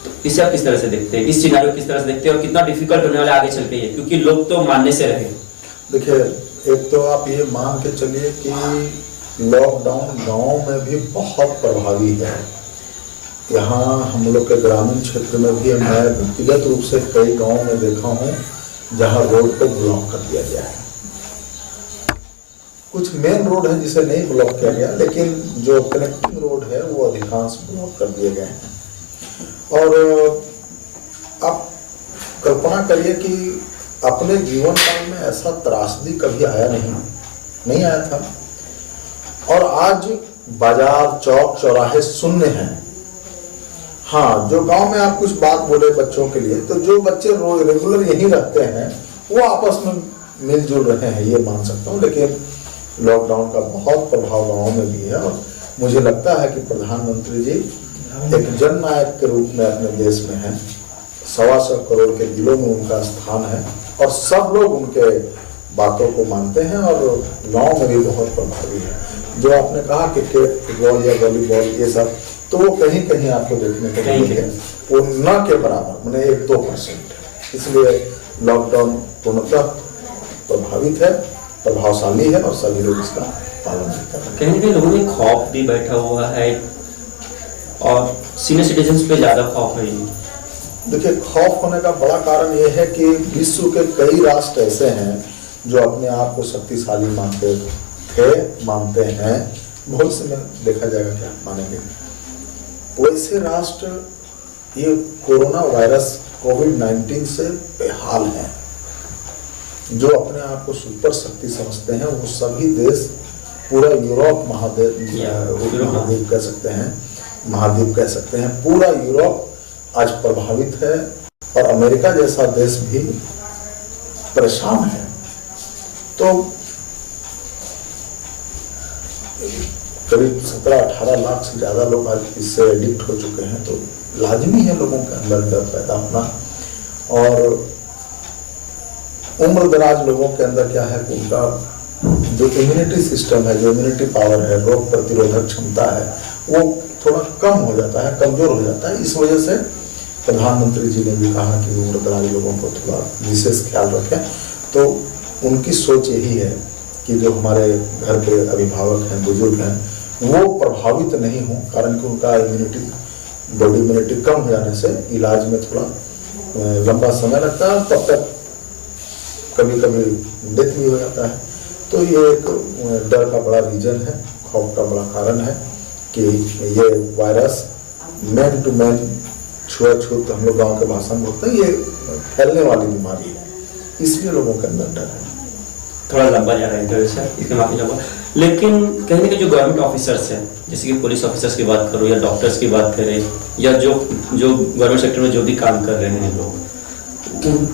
तो इसे आप किस तरह से देखते हैं, इस सिनेरियो किस तरह से देखते हैं और कितना डिफिकल्ट होने वाला आगे चल के ये, क्योंकि लोग तो मानने से रहे। देखिए, एक तो आप ये मान के चलिए कि लॉकडाउन गांव में भी बहुत प्रभावी है। यहाँ हम लोग के ग्रामीण क्षेत्र में भी मैं व्यक्तिगत रूप से कई गांव में देखा हूँ जहाँ रोड को ब्लॉक कर दिया गया है। कुछ मेन रोड है जिसे नहीं ब्लॉक किया गया, लेकिन जो कनेक्टिंग रोड है वो अधिकांश ब्लॉक कर दिए गए हैं। और आप कल्पना करिए कि अपने जीवन काल में ऐसा त्रासदी कभी आया नहीं आया था। और आज बाजार चौक चौराहे शून्य हैं। हाँ, जो गांव में आप कुछ बात बोले बच्चों के लिए, तो जो बच्चे रेगुलर यहीं रहते हैं वो आपस में मिलजुल रहे हैं, ये मान सकता हूँ। लेकिन लॉकडाउन का बहुत प्रभाव गाँव में भी है। और मुझे लगता है कि प्रधानमंत्री जी एक जननायक के रूप में अपने देश में हैं। 125 करोड़ के दिलों में उनका स्थान है और सब लोग उनके बातों को मानते हैं और गांव में भी बहुत प्रभावी है। जो आपने कहा क्रिकेट, फुटबॉल या वॉलीबॉल, ये सब तो वो कहीं कहीं आपको देखने को मिलेंगे, वो न के बराबर, मैंने 1-2%। इसलिए लॉकडाउन पूर्णतः प्रभावित है, प्रभावशाली है और सभी लोग इसका पालन भी कर रहे हैं। कहीं कहीं लोगों में खौफ भी बैठा हुआ है और सीनियर सिटीजन्स पे ज्यादा खौफ है। देखिए, खौफ होने का बड़ा कारण यह है कि विश्व के कई राष्ट्र ऐसे हैं जो अपने आप को शक्तिशाली मानते हैं। भविष्य में देखा जाएगा क्या मानेंगे। वैसे राष्ट्र ये कोरोना वायरस कोविड-19 से बेहाल हैं। जो अपने आप को सुपर शक्ति समझते हैं वो सभी देश, पूरा यूरोप महाद्वीप कह सकते हैं, पूरा यूरोप आज प्रभावित है और अमेरिका जैसा देश भी परेशान है। तो करीब 17-18 लाख से ज्यादा लोग आज इससे एडिक्ट हो चुके हैं। तो लाजमी है लोगों के अंदर डर पैदा होना। और उम्र दराज लोगों के अंदर क्या है कि उनका जो इम्यूनिटी सिस्टम है, जो इम्यूनिटी पावर है, रोग प्रतिरोधक क्षमता है, वो थोड़ा कम हो जाता है, कमजोर हो जाता है। इस वजह से प्रधानमंत्री जी ने भी कहा कि उम्र दराज लोगों को थोड़ा विशेष ख्याल रखें। तो उनकी सोच यही है कि जो हमारे घर के अभिभावक हैं, बुजुर्ग हैं, वो प्रभावित नहीं हों, कारण कि उनका बॉडी इम्यूनिटी कम हो जाने से इलाज में थोड़ा लंबा समय लगता है, तब तक कभी कभी डेथ भी हो जाता है। तो ये एक डर का बड़ा रीजन है, खौफ का बड़ा कारण है कि ये वायरस मैन टू मैन, छुआछूत हम लोग गाँव के भाषा में बोलते हैं, ये फैलने वाली बीमारी है, इसलिए लोगों के अंदर डर है। थोड़ा लंबा जा रहा है इंटरव्यू से, इसमें माफी चाहूँगा। लेकिन कहीं ना कहीं जो गवर्नमेंट ऑफिसर्स हैं, जैसे कि पुलिस ऑफिसर्स की बात करो या डॉक्टर्स की बात करें या जो गवर्नमेंट सेक्टर में जो भी काम कर रहे हैं लोग,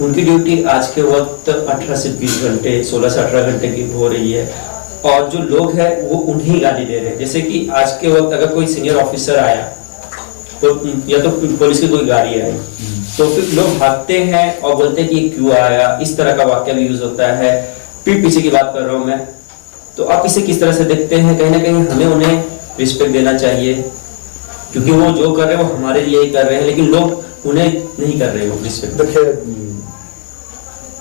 उनकी ड्यूटी आज के वक्त 18 से 20 घंटे, 16 से 18 घंटे की हो रही है। और जो लोग हैं वो उन्हें गाली दे रहे हैं। जैसे कि आज के वक्त अगर कोई सीनियर ऑफिसर आया तो या तो पुलिस की कोई गाड़ी आई तो फिर लोग भागते हैं और बोलते हैं कि क्यों आया। इस तरह का वाक्य भी यूज होता है। पीठ पीछे की बात कर रहा हूं मैं। तो आप इसे किस तरह से देखते हैं? कहीं ना कहीं हमें उन्हें रिस्पेक्ट देना चाहिए, क्योंकि वो जो कर रहे हैं वो हमारे लिए ही कर रहे हैं, लेकिन लोग उन्हें नहीं कर रहे हो रिस्पेक्ट। देखिए,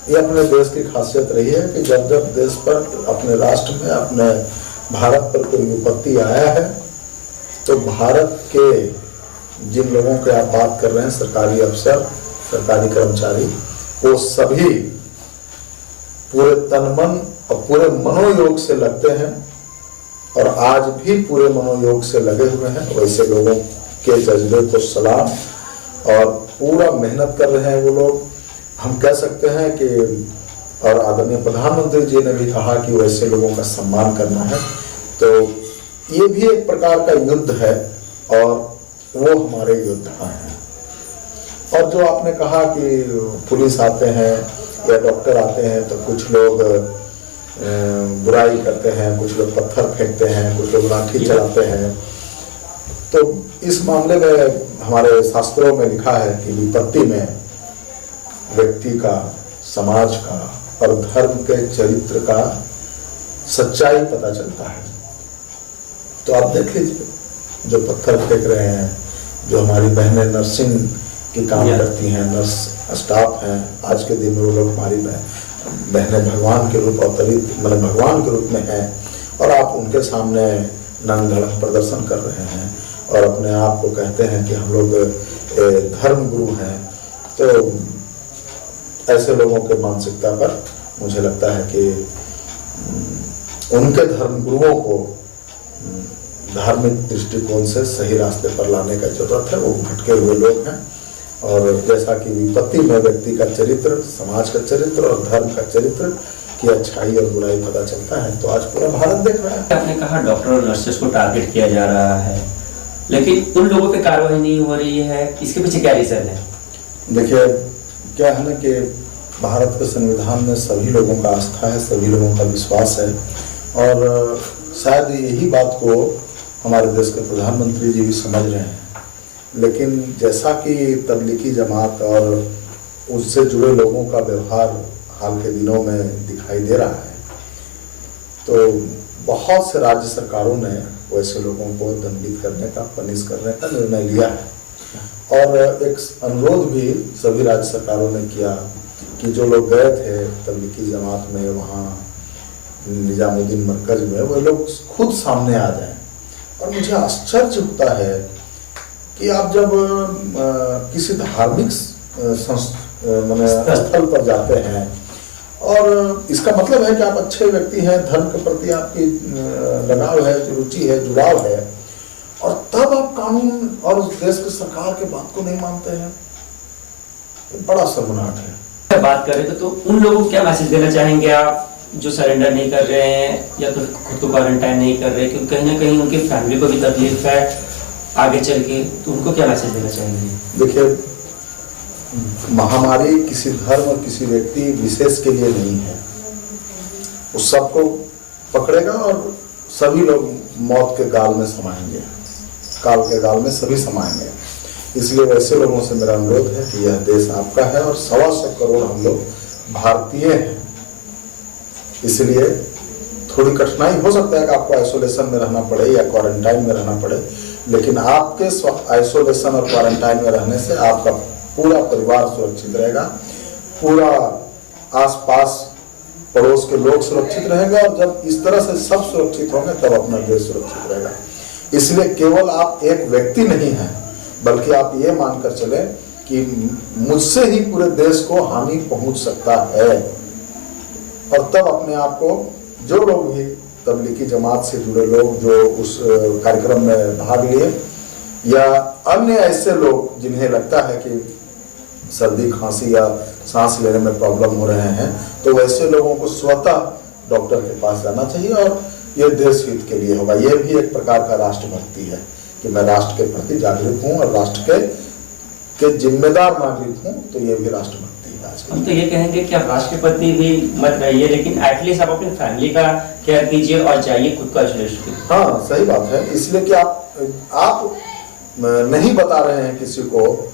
ये अपने देश की खासियत रही है कि जब जब देश पर, अपने राष्ट्र में, अपने भारत पर कोई विपत्ति आया है तो भारत के जिन लोगों के आप बात कर रहे हैं, सरकारी अफसर, सरकारी कर्मचारी, वो सभी पूरे तन मन और पूरे मनोयोग से लगते हैं और आज भी पूरे मनोयोग से लगे हुए हैं। वैसे लोगों के जज्बे को सलाम, और पूरा मेहनत कर रहे हैं वो लोग। हम कह सकते हैं कि, और आदरणीय प्रधानमंत्री जी ने भी कहा कि वैसे लोगों का सम्मान करना है। तो ये भी एक प्रकार का युद्ध है और वो हमारे योद्धा हैं। और जो आपने कहा कि पुलिस आते हैं या डॉक्टर आते हैं तो कुछ लोग बुराई करते हैं, कुछ लोग पत्थर फेंकते हैं, कुछ लोग लाठी चलाते हैं। तो इस मामले में हमारे शास्त्रों में लिखा है कि विपत्ति में व्यक्ति का, समाज का और धर्म के चरित्र का सच्चाई पता चलता है। तो आप देख लीजिए, जो पत्थर फेंक रहे हैं, जो हमारी बहनें नर्सिंग के काम करती हैं, नर्स स्टाफ हैं, आज के दिन में वो लोग हमारी बहनें भगवान के रूप अवतरित, मतलब भगवान के रूप में हैं, और आप उनके सामने नंग धड़ंग प्रदर्शन कर रहे हैं और अपने आप को कहते हैं कि हम लोग धर्म गुरु हैं। तो ऐसे लोगों के मानसिकता पर मुझे लगता है कि उनके धर्म गुरुओं को धार्मिक दृष्टिकोण से सही रास्ते पर लाने का जरूरत है। वो भटके हुए लोग हैं, और जैसा कि विपत्ति में व्यक्ति का चरित्र, समाज का चरित्र और धर्म का चरित्र की अच्छाई और बुराई पता चलता है। तो आज पूरा भारत देख रहा है। आपने कहा डॉक्टर और नर्सेस को टारगेट किया जा रहा है, लेकिन उन लोगों पे कार्रवाई नहीं हो रही है, इसके पीछे क्या रीजन है? देखिए, क्या है ना कि भारत के संविधान में सभी लोगों का आस्था है, सभी लोगों का विश्वास है, और शायद यही बात को हमारे देश के प्रधानमंत्री जी भी समझ रहे हैं। लेकिन जैसा कि तबलीगी जमात और उससे जुड़े लोगों का व्यवहार हाल के दिनों में दिखाई दे रहा है, तो बहुत से राज्य सरकारों ने वैसे लोगों को दंडित करने का, पनिश करने का निर्णय लिया है। और एक अनुरोध भी सभी राज्य सरकारों ने किया कि जो लोग गए थे तबलीगी जमात में, वहाँ निजामुद्दीन मरकज में, वो लोग खुद सामने आ जाएं। और मुझे आश्चर्य होता है कि आप जब किसी धार्मिक स्थल पर जाते हैं, और इसका मतलब है कि आप अच्छे व्यक्ति हैं, धर्म के प्रति आपकी लगाव है, रुचि है, जुड़ाव है, और तब आप कानून और उस देश की सरकार के बात को नहीं मानते हैं। बड़ा शर्मनाक है। बात करें तो उन लोगों को क्या मैसेज देना चाहेंगे आप, जो सरेंडर नहीं कर रहे हैं या तो खुद को क्वारंटाइन नहीं कर रहे, क्योंकि कहीं ना कहीं उनकी फैमिली को भी तकलीफ है आगे चल के, तो उनको क्या मैसेज देना चाहेंगे? देखिए, महामारी किसी धर्म और किसी व्यक्ति विशेष के लिए नहीं है। उस सबको पकड़ेगा और सभी लोग मौत के गाल में समाएंगे, काल के गाल में सभी समाएंगे। इसलिए वैसे लोगों से मेरा अनुरोध है कि यह देश आपका है और 125 करोड़ हम लोग भारतीय हैं। इसलिए थोड़ी कठिनाई हो सकता है कि आपको आइसोलेशन में रहना पड़े या क्वारंटाइन में रहना पड़े, लेकिन आपके आइसोलेशन और क्वारंटाइन में रहने से आपका पूरा परिवार सुरक्षित रहेगा, पूरा आसपास पड़ोस के लोग सुरक्षित रहेंगे, और जब इस तरह से सब सुरक्षित होंगे तब अपना देश सुरक्षित रहेगा। इसलिए केवल आप एक व्यक्ति नहीं हैं, बल्कि आप ये मानकर चले कि मुझसे ही पूरे देश को हानि पहुंच सकता है। और तब अपने आप को, जो लोग भी तबलीगी जमात से जुड़े लोग जो उस कार्यक्रम में भाग लिए, या अन्य ऐसे लोग जिन्हें लगता है कि सर्दी खांसी या सांस लेने में प्रॉब्लम हो रहे हैं, तो वैसे लोगों को स्वतः डॉक्टर के पास जाना चाहिए, और ये देश हित के लिए होगा। ये भी एक प्रकार का राष्ट्रभक्ति है कि मैं राष्ट्र के प्रति जागरूक हूँ और राष्ट्र के जिम्मेदार नागरिक हूँ, तो ये भी राष्ट्रभक्ति है। हम तो ये कहेंगे कि आप राष्ट्र के प्रति भी मत रहिए, लेकिन एटलीस्ट आप अपनी फैमिली का केयर कीजिए और जाइए खुद को आइसोलेट। हाँ, सही बात है। इसलिए कि आप नहीं बता रहे हैं किसी को,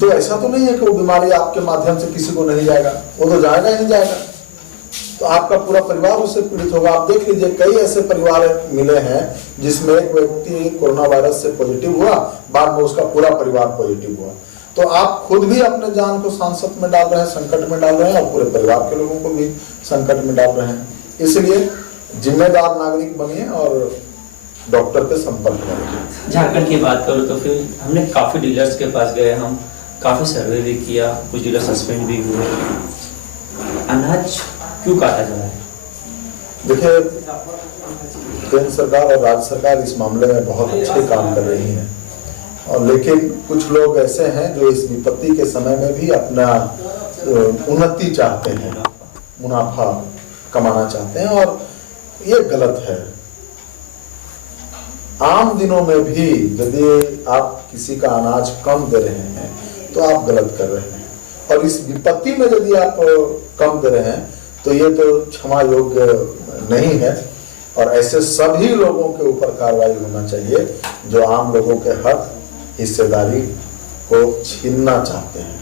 तो ऐसा तो नहीं है कि वो बीमारी आपके माध्यम से किसी को नहीं जाएगा, वो तो जाएगा ही नहीं जाएगा, तो आपका पूरा परिवार उससे पीड़ित होगा। आप देख लीजिए, कई ऐसे परिवार मिले हैं जिसमें एक व्यक्ति कोरोना वायरस से पॉजिटिव हुआ, बाद में उसका पूरा परिवार पॉजिटिव हुआ। तो आप खुद भी अपने जान को सांसत में डाल रहे हैं, संकट में डाल रहे हैं, और पूरे परिवार के लोगों को भी संकट में डाल रहे हैं। इसलिए जिम्मेदार नागरिक बनिए और डॉक्टर के संपर्क में रहिए। झारखंड की बात करूँ तो फिर हमने काफी डीलर्स के पास गए, हम काफी सर्वे भी किया, कुछ डीलर सस्पेंड भी हुए। अनाज क्यों काटा जा रहा है? देखिए, केंद्र सरकार और राज्य सरकार इस मामले में बहुत अच्छे काम कर रही है, और लेकिन कुछ लोग ऐसे हैं जो इस विपत्ति के समय में भी अपना उन्नति चाहते हैं, मुनाफा कमाना चाहते हैं, और ये गलत है। आम दिनों में भी यदि आप किसी का अनाज कम दे रहे हैं तो आप गलत कर रहे हैं, और इस विपत्ति में यदि आप कम दे रहे हैं तो ये तो क्षमा योग्य नहीं है। और ऐसे सभी लोगों के ऊपर कार्रवाई होना चाहिए जो आम लोगों के हक हिस्सेदारी को छीनना चाहते हैं,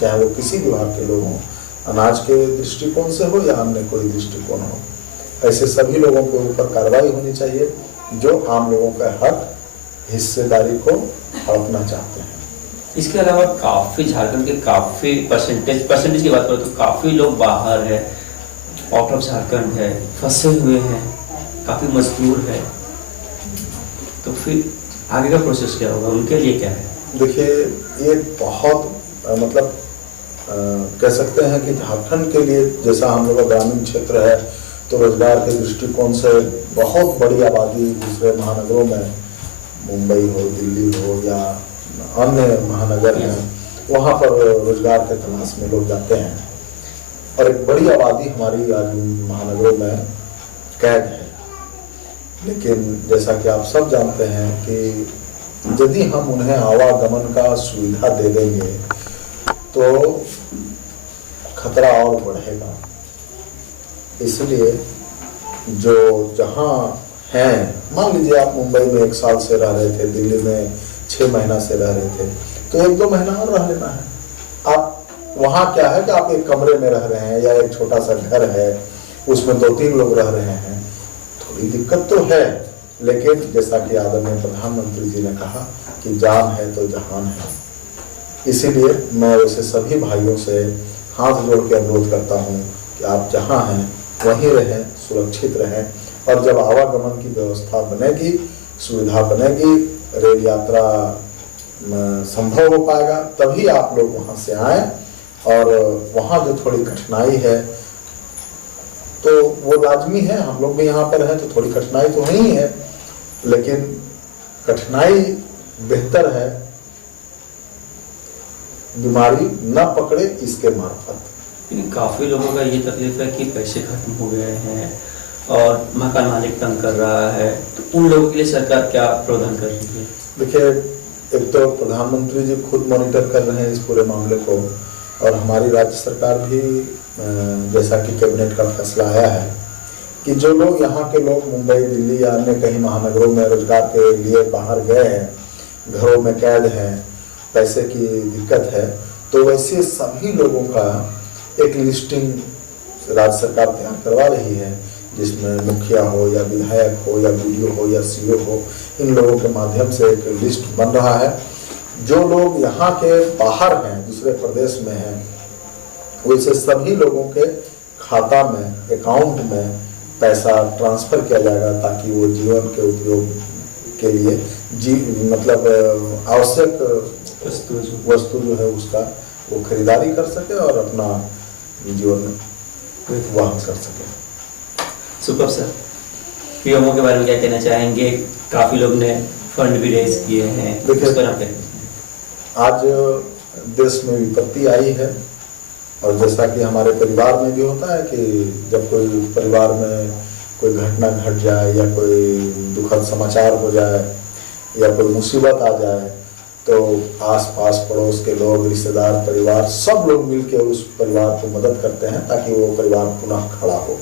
चाहे वो किसी विभाग के लोग हों, अनाज के दृष्टिकोण से हो या अन्य कोई दृष्टिकोण हो। ऐसे सभी लोगों के ऊपर कार्रवाई होनी चाहिए जो आम लोगों का हक हिस्सेदारी को हड़पना चाहते हैं। इसके अलावा काफ़ी झारखंड के काफ़ी परसेंटेज की बात करो तो काफ़ी लोग बाहर है, आउट ऑफ झारखंड है, फंसे हुए हैं, काफ़ी मजदूर है, तो फिर आगे का प्रोसेस क्या होगा, उनके लिए क्या है? देखिए, ये बहुत मतलब कह सकते हैं कि झारखंड के लिए, जैसा हम लोग का ग्रामीण क्षेत्र है, तो रोजगार के दृष्टिकोण से बहुत बड़ी आबादी दूसरे महानगरों में, मुंबई हो, दिल्ली हो या अन्य महानगर हैं, वहाँ पर रोजगार के तलाश में लोग जाते हैं। और एक बड़ी आबादी हमारी आज महानगरों में कैद है। लेकिन जैसा कि आप सब जानते हैं कि यदि हम उन्हें आवागमन का सुविधा दे देंगे तो खतरा और बढ़ेगा। इसलिए जो जहाँ हैं, मान लीजिए आप मुंबई में 1 साल से रह रहे थे, दिल्ली में 6 महीना से रह रहे थे, तो 1-2 महीना और रह लेना है। आप वहाँ क्या है कि आप एक कमरे में रह रहे हैं या एक छोटा सा घर है, उसमें 2-3 लोग रह रहे हैं, थोड़ी दिक्कत तो है। लेकिन जैसा कि आदरणीय प्रधानमंत्री जी ने कहा कि जान है तो जहान है। इसीलिए मैं वैसे सभी भाइयों से हाथ जोड़ के अनुरोध करता हूँ कि आप जहाँ हैं वहीं रहें, सुरक्षित रहें। और जब आवागमन की व्यवस्था बनेगी, सुविधा बनेगी, रेल यात्रा संभव हो पाएगा, तभी आप लोग वहाँ से आएँ। और वहाँ जो थोड़ी कठिनाई है तो वो लाजमी है, हम लोग भी यहाँ पर हैं तो थोड़ी कठिनाई तो नहीं है, लेकिन कठिनाई बेहतर है बीमारी न पकड़े इसके मार्फत। लेकिन काफ़ी लोगों का ये तकलीफ है कि पैसे खत्म हो गए हैं और मकान मालिक तंग कर रहा है, तो उन लोगों के लिए सरकार क्या प्रावधान कर रही है? देखिए, एक तो प्रधानमंत्री जी खुद मॉनिटर कर रहे हैं इस पूरे मामले को, और हमारी राज्य सरकार भी, जैसा कि कैबिनेट का फैसला आया है कि जो लोग यहाँ के लोग मुंबई, दिल्ली या अन्य कहीं महानगरों में रोजगार के लिए बाहर गए हैं, घरों में कैद हैं, पैसे की दिक्कत है, तो वैसे सभी लोगों का एक लिस्टिंग राज्य सरकार तैयार करवा रही है, जिसमें मुखिया हो या विधायक हो या वीडियो हो या सीओ हो, इन लोगों के माध्यम से एक लिस्ट बन रहा है। जो लोग यहाँ के बाहर हैं, दूसरे प्रदेश में हैं, वैसे सभी लोगों के खाता में, अकाउंट में पैसा ट्रांसफर किया जाएगा ताकि वो जीवन के उपयोग के लिए मतलब आवश्यक वस्तु जो है उसका वो खरीदारी कर सके और अपना जीवन वहन कर सके। सुपर सर, पीएमओ के बारे में क्या कहना चाहेंगे? काफी लोग ने फंड भी रेज किए हैं, देखिए, आज देश में विपत्ति आई है, और जैसा कि हमारे परिवार में भी होता है कि जब कोई परिवार में कोई घटना घट जाए या कोई दुखद समाचार हो जाए या कोई मुसीबत आ जाए, तो आस-पास पड़ोस के लोग, रिश्तेदार, परिवार, सब लोग मिलकर उस परिवार को मदद करते हैं ताकि वो परिवार पुनः खड़ा हो।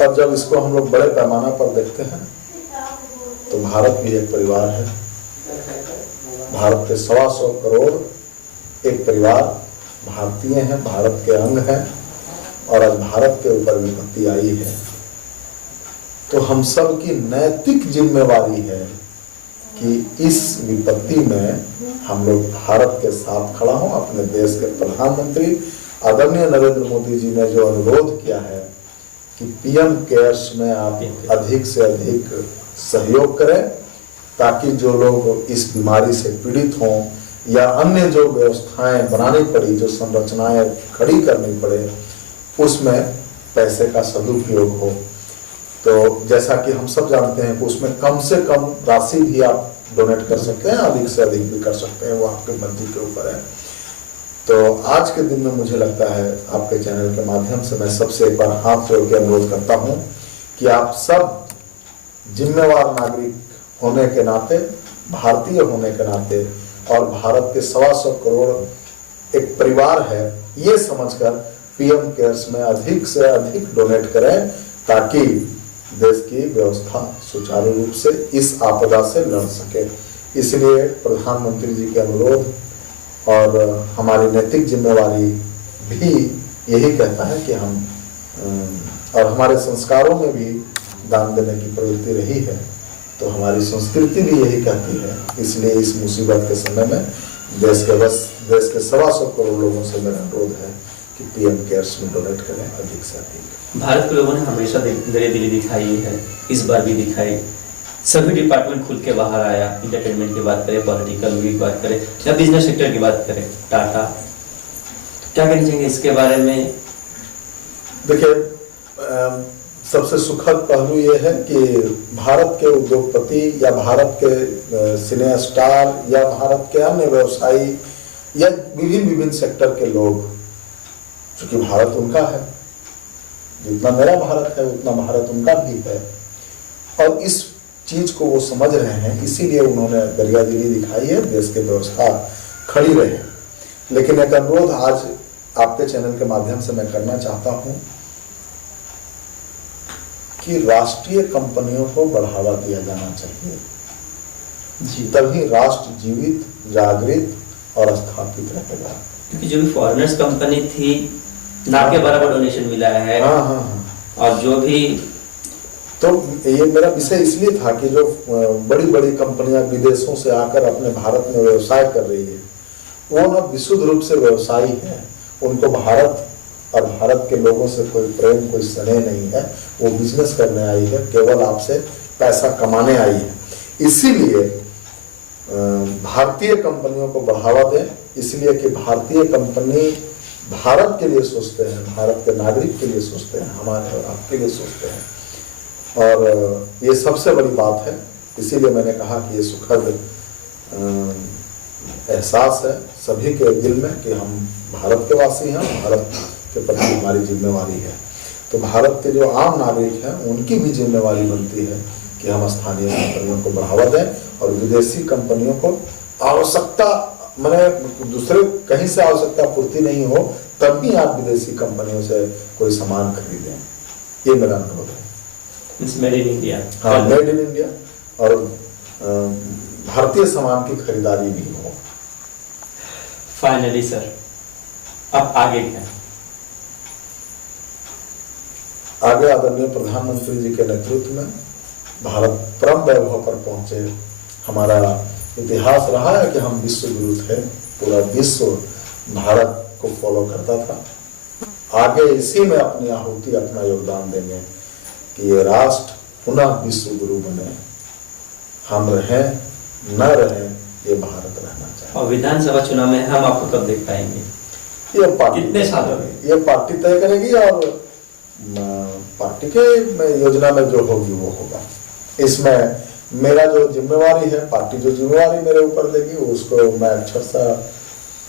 और जब इसको हम लोग बड़े पैमाना पर देखते हैं तो भारत भी एक परिवार है। भारत के 125 करोड़ एक परिवार भारतीय हैं, भारत के अंग हैं, और आज भारत के ऊपर विपत्ति आई है तो हम सब की नैतिक जिम्मेवारी है कि इस विपत्ति में हम लोग भारत के साथ खड़ा हों। अपने देश के प्रधानमंत्री आदरणीय नरेंद्र मोदी जी ने जो अनुरोध किया है कि पीएम केयर्स में आप अधिक से अधिक सहयोग करें ताकि जो लोग इस बीमारी से पीड़ित हों या अन्य जो व्यवस्थाएं बनानी पड़ी, जो संरचनाएं खड़ी करनी पड़े, उसमें पैसे का सदुपयोग हो। तो जैसा कि हम सब जानते हैं कि उसमें कम से कम राशि भी आप डोनेट कर सकते हैं, अधिक से अधिक भी कर सकते हैं, वो आपके मर्जी के ऊपर है। तो आज के दिन में मुझे लगता है आपके चैनल के माध्यम से मैं सबसे एक बार हाथ जोड़ के अनुरोध करता हूं कि आप सब जिम्मेवार नागरिक होने के नाते, भारतीय होने के नाते, और भारत के 125 करोड़ एक परिवार है ये समझकर पीएम केयर्स में अधिक से अधिक डोनेट करें ताकि देश की व्यवस्था सुचारू रूप से इस आपदा से लड़ सके। इसलिए प्रधानमंत्री जी के अनुरोध और हमारी नैतिक जिम्मेवारी भी यही कहता है कि हम और हमारे संस्कारों में भी दान देने की प्रवृत्ति रही है, तो हमारी संस्कृति भी यही कहती है। इसलिए इस मुसीबत के समय में देश के 125 करोड़ लोगों से मेरा अनुरोध है कि पीएम केयर्स में डोनेट करें अधिक से अधिक। भारत के लोगों ने हमेशा दरिया दिली दिखाई है, इस बार भी दिखाई। सभी डिपार्टमेंट खुल के बाहर आया, इंटरटेनमेंट की बात करें, पॉलिटिकल की बात करें या बिजनेस सेक्टर की बात करें, टाटा। क्या कहना चाहेंगे इसके बारे में? देखिए, सबसे सुखद पहलू ये है कि भारत के उद्योगपति या भारत के सिने स्टार या भारत के अन्य व्यवसायी या विभिन्न सेक्टर के लोग, चूंकि भारत उनका है, जितना मेरा भारत है उतना भारत उनका भी है, और इस चीज को वो समझ रहे हैं, इसीलिए उन्होंने दरियादिली दिखाई है, देश की व्यवस्था खड़ी रहे। लेकिन एक अनुरोध आज आपके चैनल के माध्यम से मैं करना चाहता हूं कि राष्ट्रीय कंपनियों को बढ़ावा दिया जाना चाहिए जी, तभी राष्ट्र जीवित, जागृत और स्थापित रहेगा। क्योंकि जो भी फॉरेनर्स कंपनी थी, ना के बराबर डोनेशन मिला है। हाँ। और जो भी, तो ये मेरा विषय इसलिए था कि जो बड़ी बड़ी कंपनियां विदेशों से आकर अपने भारत में व्यवसाय कर रही है, वो ना विशुद्ध रूप से व्यवसायी है, उनको भारत और भारत के लोगों से कोई प्रेम, कोई स्नेह नहीं है, वो बिजनेस करने आई है, केवल आपसे पैसा कमाने आई है। इसीलिए भारतीय कंपनियों को बढ़ावा दें, इसलिए कि भारतीय कंपनी भारत के लिए सोचते हैं, भारत के नागरिक के लिए सोचते हैं, हमारे और आपके लिए सोचते हैं, और ये सबसे बड़ी बात है। इसीलिए मैंने कहा कि ये सुखद एहसास है सभी के दिल में कि हम भारत के वासी हैं, भारत के प्रति हमारी जिम्मेवारी है। तो भारत के जो आम नागरिक हैं उनकी भी जिम्मेवारी बनती है कि हम स्थानीय कंपनियों को बढ़ावा दें और विदेशी कंपनियों को आवश्यकता, मैंने दूसरे कहीं से आवश्यकता पूर्ति नहीं हो तब भी आप विदेशी कंपनियों से कोई सामान खरीदें, ये मेरा अनुरोध है। मेड इन इंडिया, हाँ, मेड इन इंडिया, और भारतीय सामान की खरीदारी भी हो। फाइनली सर, अब आगे क्या? आगे आदरणीय प्रधानमंत्री जी के नेतृत्व में भारत परम वैभव पर पहुंचे। हमारा इतिहास रहा है कि हम विश्व गुरु थे, पूरा विश्व भारत को फॉलो करता था। आगे इसी में अपनी आहुति, अपना योगदान देंगे कि ये राष्ट्र पुनः विश्व गुरु बने। हम रहें न रहें, ये भारत रहना चाहिए। और विधानसभा चुनाव में हम आपको कब देख पाएंगे? ये पार्टी कितने सालों में? ये पार्टी तय करेगी, और पार्टी के योजना में जो होगी वो होगा। इसमें मेरा जो जिम्मेवारी है, पार्टी जो जिम्मेवारी मेरे ऊपर देगी उसको मैं अक्षरशः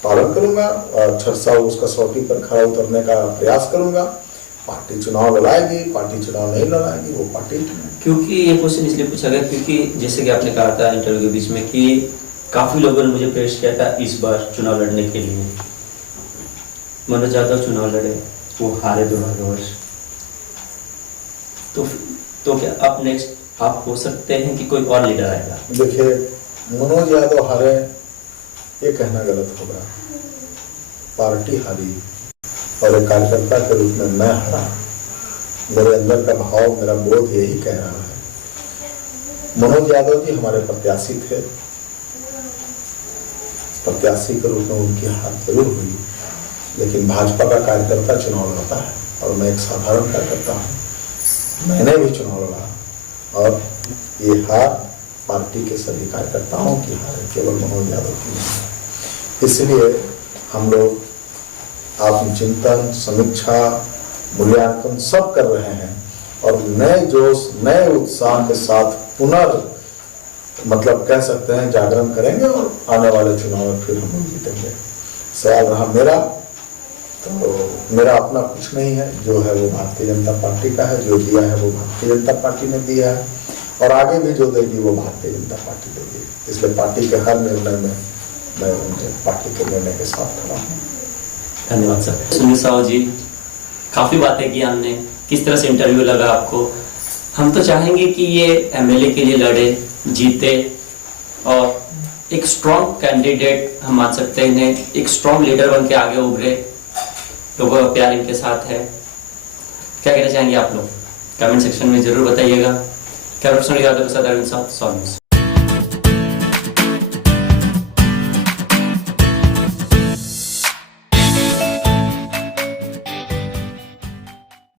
पालन करूंगा और अक्षरशः उसका कसौटी पर खरा उतरने का प्रयास करूंगा। पार्टी चुनाव लड़ाएगी, पार्टी चुनाव नहीं लड़ाएगी, वो पार्टी। क्योंकि ये क्वेश्चन इसलिए पूछा गया क्योंकि जैसे कि आपने कहा था इंटरव्यू के बीच में कि काफी लोगों ने मुझे प्रेस किया था इस बार चुनाव लड़ने के लिए। मनोज यादव चुनाव लड़े, वो हारे 2 वर्ष। तो क्या अब नेक्स्ट आप हो सकते हैं कि कोई और लीडर आएगा? देखिए, मनोज यादव हारे ये कहना गलत होगा। पार्टी हारी और एक कार्यकर्ता के रूप में मैं हारा। मेरे अंदर का भाव, मेरा बोध यही कह रहा है। मनोज यादव जी हमारे प्रत्याशी थे, प्रत्याशी के रूप में उनकी हार जरूर हुई, लेकिन भाजपा का कार्यकर्ता चुनाव लड़ता है और मैं एक साधारण कार्यकर्ता हूँ। मैंने भी चुनाव लड़ा और ये हार पार्टी के सभी कार्यकर्ताओं की हार है, केवल मनोज यादव की नहीं है। इसलिए हम लोग आत्मचिंतन, समीक्षा, मूल्यांकन सब कर रहे हैं और नए जोश, नए उत्साह के साथ मतलब कह सकते हैं जागरण करेंगे और आने वाले चुनाव में फिर हम लोग जीतेंगे। सवाल रहा मेरा, तो मेरा अपना कुछ नहीं है, जो है वो भारतीय जनता पार्टी का है। जो दिया है वो भारतीय जनता पार्टी ने दिया है और आगे भी जो देगी वो भारतीय जनता पार्टी देगी। इसलिए पार्टी के हर निर्णय में मैं उनके पार्टी के निर्णय के साथ खड़ा हूँ। धन्यवाद सर। सुनील साहू जी, काफ़ी बातें की हमने, किस तरह से इंटरव्यू लगा आपको। हम तो चाहेंगे कि ये एमएलए के लिए लड़े, जीते और एक स्ट्रॉन्ग कैंडिडेट हम मान सकते हैं इन्हें, एक स्ट्रॉन्ग लीडर बन के आगे उभरे। लोगों का प्यार इनके साथ है। क्या कहना चाहेंगे आप लोग? कमेंट सेक्शन में जरूर बताइएगा। कैमरा पर्सन यादव के साथ अरविंद साहब, सॉरी।